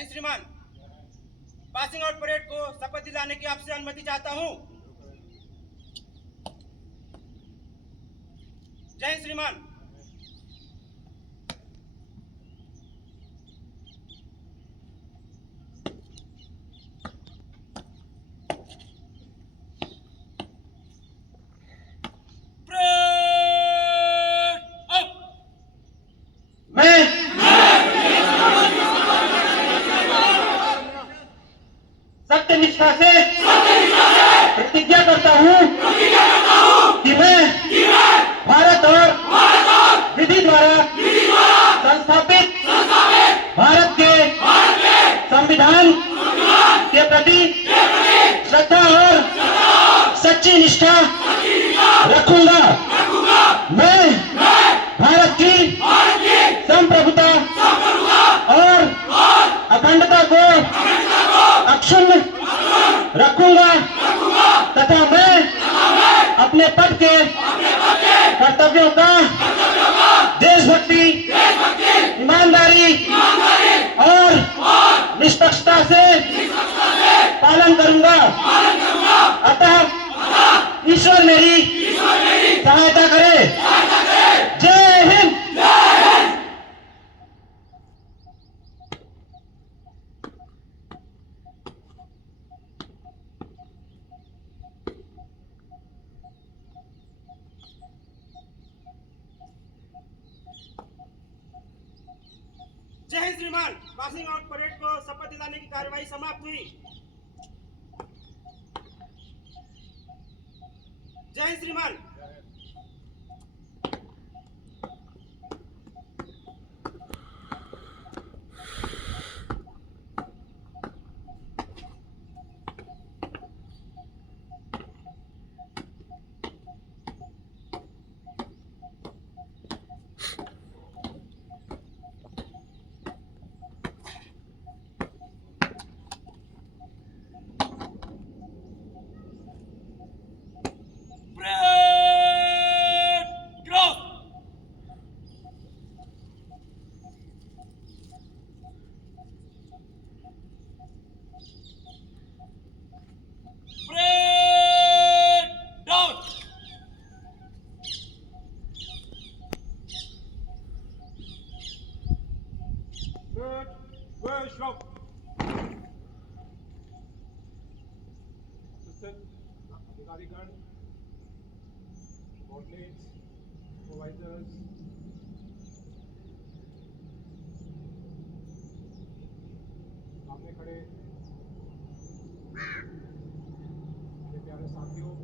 जय श्रीमान, passing out parade को शपथ दिलाने की आपसे अनुमति चाहता हूं। जय श्रीमान। सत्यनिष्ठा से प्रतिज्ञा करता हूँ कि मैं भारत और विधि द्वारा संस्थापित भारत के संविधान के प्रति श्रद्धा और सच्ची निष्ठा रखूंगा। मैं भारत की संप्रभुता और अखंडता को अक्षुण्ण रखूंगा तथा मैं अपने पद के कर्तव्यों का देशभक्ति, ईमानदारी और निष्पक्षता से पालन करूंगा। अतः ईश्वर मेरी सहायता करे। जय हिंद। जय हिंद श्रीमान, पासिंग आउट परेड को शपथ दिलाने की कार्यवाही समाप्त हुई। जय हिंद श्रीमान। अधिकारीगण, कोऑर्डिनेट्स, सुपरवाइजर्स, सामने खड़े मेरे प्यारे साथियों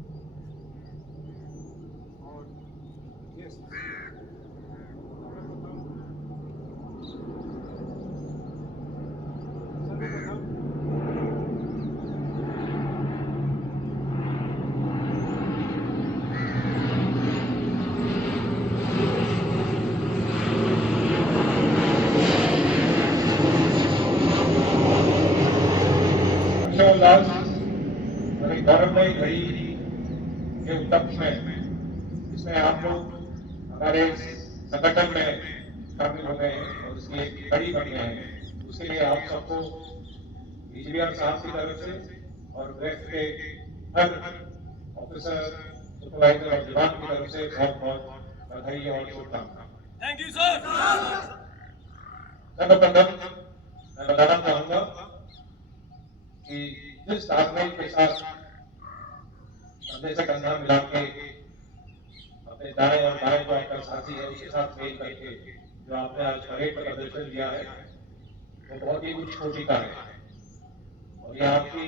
और गेस्ट, सर्वप्रथम बड़ी गौरवमयी घड़ी के उपलक्ष्य में इसमें आप लोग हमारे संगठन में शामिल हो गए हैं और उसकी एक कड़ी बन गए हैं। उसके लिए आप सबको इंजीनियर साहब की तरफ से और वेस्ट के हर ऑफिसर, सुपरवाइजर और जवान की तरफ से बहुत बहुत बधाई और शुभकामनाएं। Thank you sir. सर्वप्रथम मैं बताना चाहूंगा कि जिस तालमेल के साथ कंधे से कंधा मिला के अपने दाएं और बाएं जो आपका साथी है उसके साथ मेल करके जो आपने आज परेड का प्रदर्शन दिया है वो बहुत ही उच्च कोटि का है और यह आपकी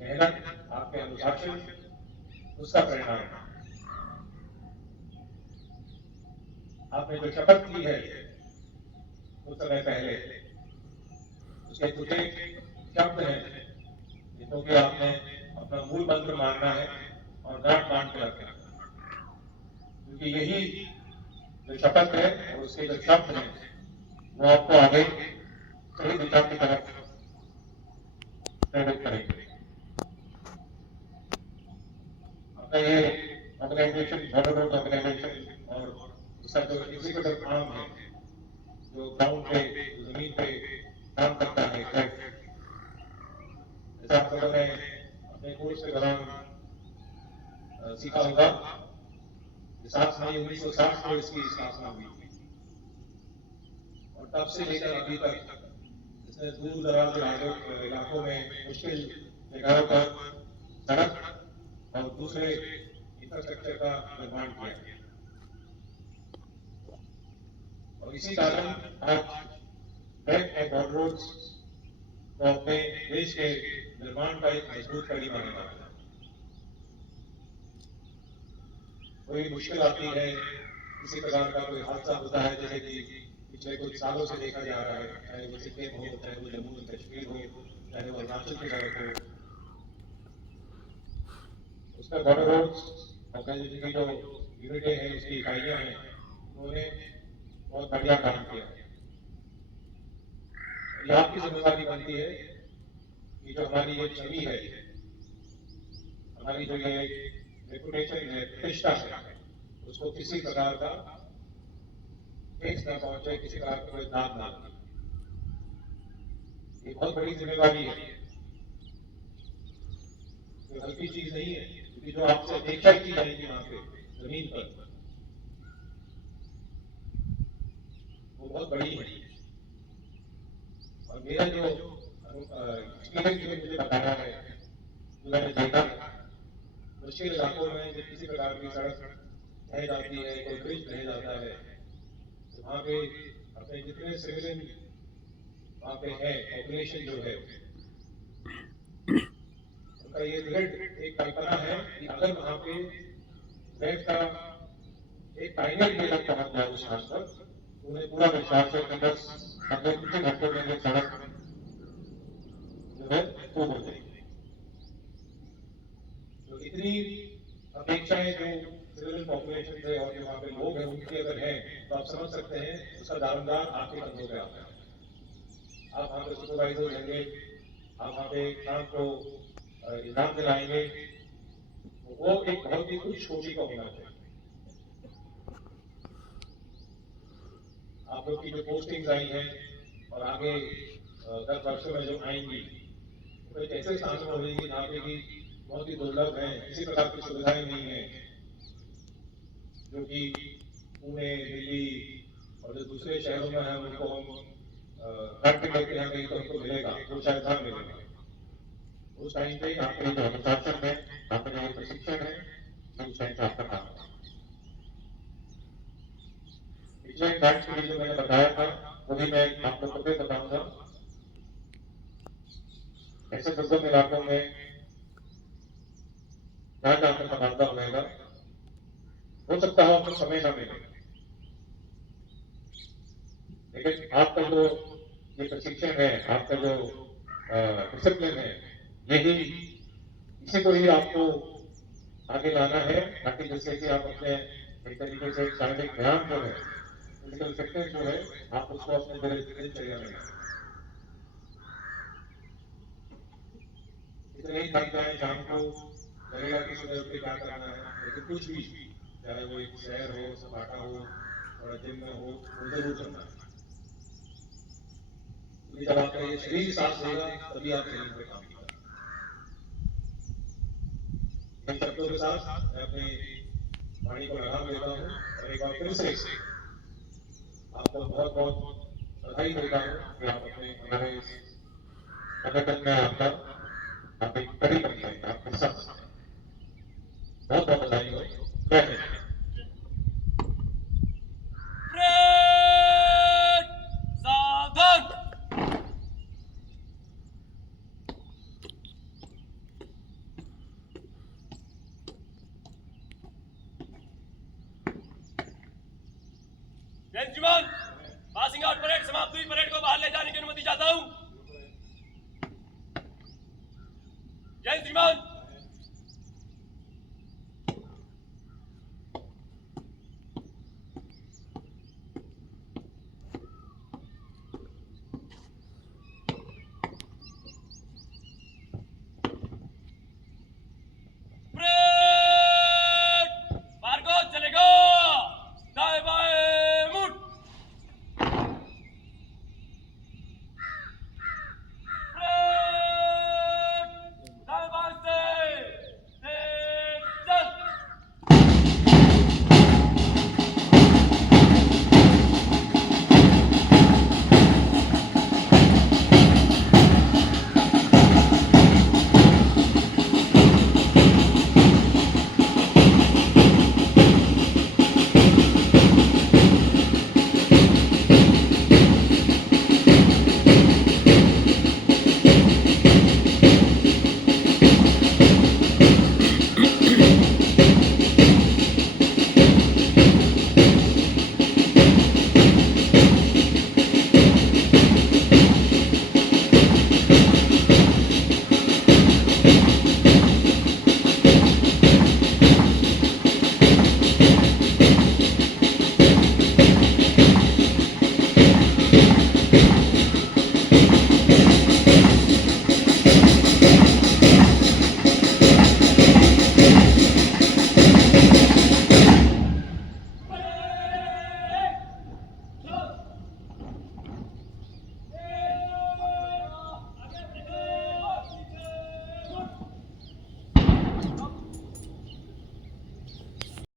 मेहनत, आपके अनुशासन उसका परिणाम है। आपने जो शपथ की है कुछ समय पहले उसके कुछ शब्द हैं क्योंकि आपने अपना मूल मंत्र मानना है और गांठ बांध के रखना है, क्योंकि यही जो शपथ है और उसके जो शब्द हैं वो आपको आगे सही दिशा की तरफ प्रेरित करेंगे। आपका ये ऑर्गेनाइजेशन, बॉर्डर ऑर्गेनाइजेशन और उसका जो एग्जीक्यूटिव आर्म है जो ग्राउंड पे, जमीन पे काम करता है, आप लोगों ने अपने कोर्स के दौरान सीखा होगा। 7 मई 1960 को इसकी स्थापना हुई थी और तब से लेकर अभी तक इसने दूर दराज इलाकों में मुश्किल जगहों पर सड़क और दूसरे इंफ्रास्ट्रक्चर का निर्माण किया और इसी कारण आज बैंक और रोड रोड्स को अपने देश के निर्माण का एक मजबूत कड़ी माना जाता है। कोई मुश्किल आती है, किसी प्रकार का कोई हादसा होता है, जैसे कि पिछले कुछ सालों से देखा जा रहा है, चाहे वो सिक्किम हो, चाहे वो जम्मू एंड कश्मीर हो, चाहे वो अरुणाचल की सड़क हो, उसका बॉर्डर रोड्स और की जो यूनिटें हैं, उसकी इकाइयां हैं, उन्होंने बहुत बढ़िया काम किया। ये आपकी जिम्मेदारी बनती है कि जो हमारी ये छवि है, हमारी जो ये रेपुटेशन है, प्रतिष्ठा है, उसको किसी प्रकार का ठेस न पहुंचे, किसी प्रकार का कोई दाग ना लगे। ये बहुत बड़ी जिम्मेदारी है, कोई हल्की चीज नहीं है, क्योंकि जो आपसे अपेक्षा की जाएगी वहां पे जमीन पर, वो बहुत बड़ी है। और मेरा जो एक्सपीरियंस जो मुझे बताया है, जो मैंने देखा मुश्किल इलाकों में जब किसी प्रकार की सड़क ढह जाती है, कोई ब्रिज ढह जाता है, तो वहाँ पे अपने जितने सिविलियन वहाँ पे है, पॉपुलेशन जो है, उनका ये दृढ़ एक कल्पना है कि अगर वहाँ पे बैंक का एक फाइनल लेवल पहुंच जाए उस स्थान पर, तो उन्हें पूरा विश्वास है कि बस अगले कुछ ही घंटों में ये सड़क जो है वो हो जाएगी। तो इतनी अपेक्षाएं जो सिविलियन पॉपुलेशन से और जो वहाँ पे लोग हैं उनकी अगर है, तो आप समझ सकते हैं उसका दारोमदार आपके कंधों पे आता है। आप वहाँ पे सुपरवाइजर होंगे, आप वहाँ पे काम को इल्जाम दिलाएंगे, तो वो एक बहुत ही उच्च कोटि का होना चाहिए। आप लोग की जो पोस्टिंग्स आई हैं और आगे 10 वर्षों में जो आएंगी, तो एक ऐसे स्थान में होगी जहाँ पे भी बहुत ही दुर्लभ है, किसी प्रकार की सुविधाएं नहीं है, जो कि पुणे, दिल्ली और जो दूसरे शहरों में हैं उनको हम घर पे लेते हैं कहीं तो उनको मिलेगा, वो शायद ना मिलेगा। उस टाइम पे आपके जो अनुशासन है, आपका जो प्रशिक्षण है, उस टाइम पे आपका काम है। पिछले बैच के लिए जो मैंने बताया था, वो भी मैं आप लोगों को बताऊंगा। ऐसे दुर्गम इलाकों में जहाँ जहाँ पर तबादला होगा, हो सकता है आपको समय न मिले, लेकिन आपका जो ये प्रशिक्षण है, आपका जो डिसिप्लिन है, यही इसी को ही आपको आगे लाना है, ताकि जिससे कि आप अपने एक तरीके से शारीरिक व्यायाम जो है, फिजिकल फिटनेस जो है, आप उसको अपने दिनचर्या में इतने ही थक जाए, शाम को लगेगा कि सुबह उठ के क्या करना है, लेकिन कुछ भी, चाहे वो एक शहर हो, सपाटा हो, और जिम में हो, वो जरूर करना है। जब आपका ये शरीर साथ देगा, तभी आप जमीन पे काम करेंगे। इन शब्दों के साथ मैं अपनी वाणी को लगाम देता हूँ और एक बार फिर से आपको बहुत बहुत बधाई देता हूँ कि आप अपने हमारे इस संगठन में आप एक कड़ी बन गए, आप हिस्सा बन गए। बहुत बहुत बधाई हो। जय हिंद। सावधान। जय श्रीमान, पासिंग आउट परेड समाप्त हुई। परेड को बाहर ले जाने की अनुमति चाहता हूं। जय श्रीमान।